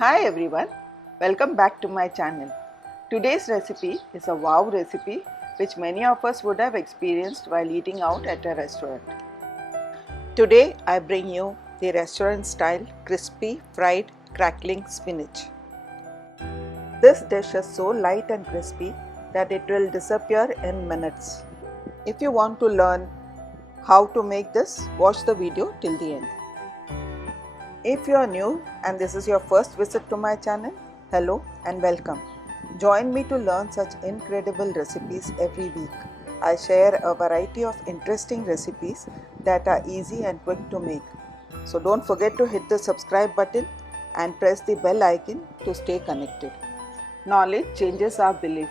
Hi everyone, welcome back to my channel. Today's recipe is a wow recipe which many of us would have experienced while eating out at a restaurant. Today I bring you the restaurant style crispy fried crackling spinach. This dish is so light and crispy that it will disappear in minutes. If you want to learn how to make this, watch the video till the end. If you are new and this is your first visit to my channel, hello and welcome. Join me to learn such incredible recipes every week. I share a variety of interesting recipes that are easy and quick to make. So don't forget to hit the subscribe button and press the bell icon to stay connected. Knowledge changes our belief.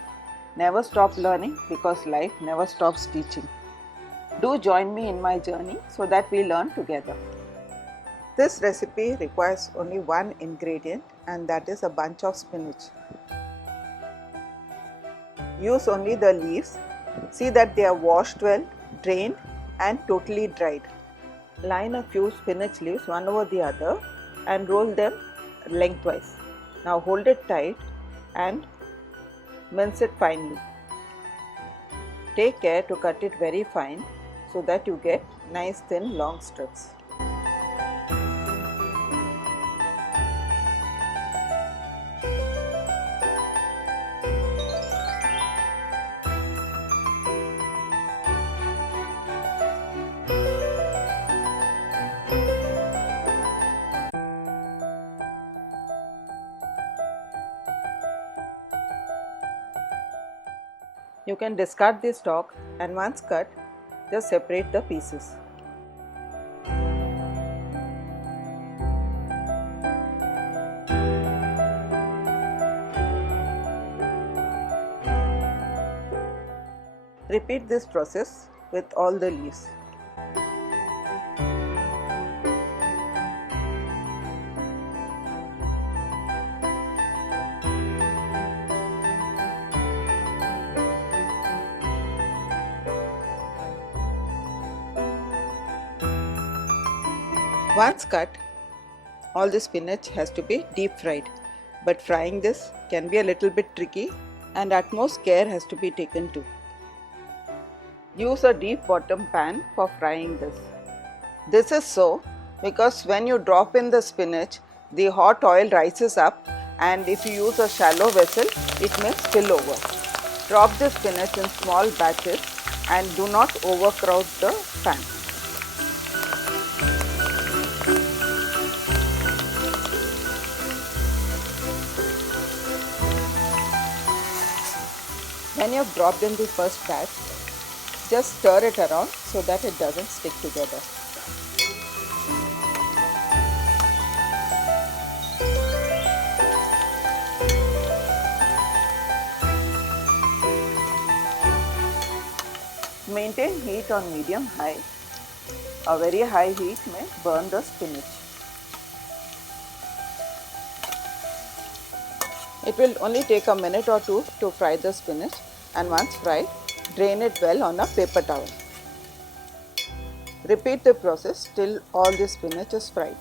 Never stop learning because life never stops teaching. Do join me in my journey so that we learn together. This recipe requires only one ingredient, and that is a bunch of spinach. Use only the leaves. See that they are washed well, drained and totally dried. Line a few spinach leaves one over the other and roll them lengthwise. Now hold it tight and mince it finely. Take care to cut it very fine so that you get nice thin long strips. You can discard the stalk and once cut, just separate the pieces. Repeat this process with all the leaves. Once cut, all the spinach has to be deep fried, but frying this can be a little bit tricky and utmost care has to be taken too. Use a deep bottom pan for frying this. This is so because when you drop in the spinach, the hot oil rises up, and if you use a shallow vessel, it may spill over. Drop the spinach in small batches and do not overcrowd the pan. When you have dropped in the first batch, just stir it around so that it doesn't stick together. Maintain heat on medium-high. A very high heat may burn the spinach. It will only take a minute or two to fry the spinach, and once fried, drain it well on a paper towel. Repeat the process till all the spinach is fried.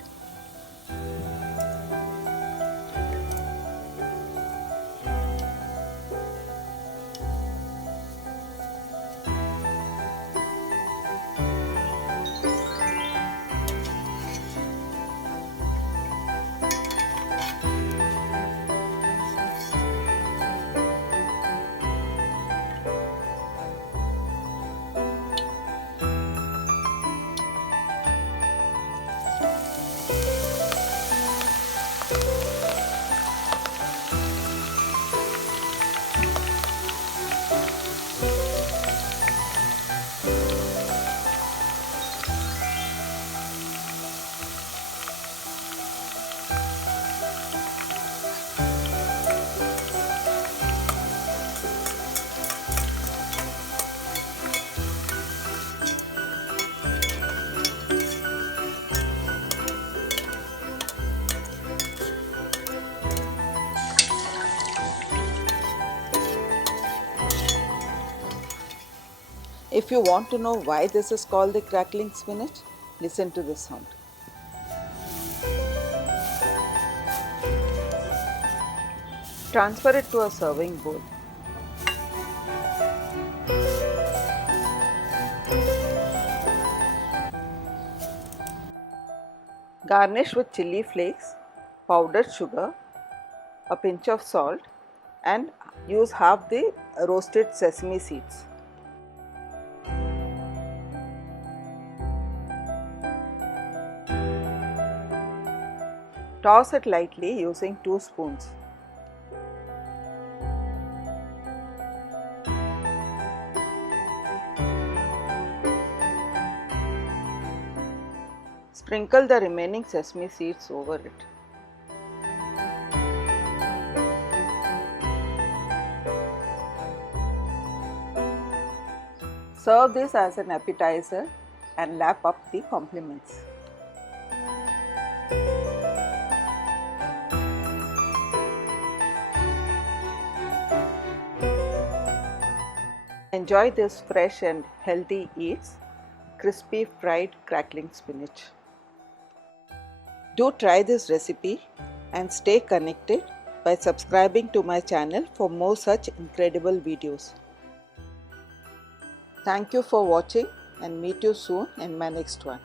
If you want to know why this is called the crackling spinach, listen to this sound. Transfer it to a serving bowl. Garnish with chili flakes, powdered sugar, a pinch of salt, and use half the roasted sesame seeds. Toss it lightly using 2 spoons. Sprinkle the remaining sesame seeds over it. Serve this as an appetizer and lap up the compliments. Enjoy this fresh and healthy eats, crispy fried crackling spinach. Do try this recipe and stay connected by subscribing to my channel for more such incredible videos. Thank you for watching and meet you soon in my next one.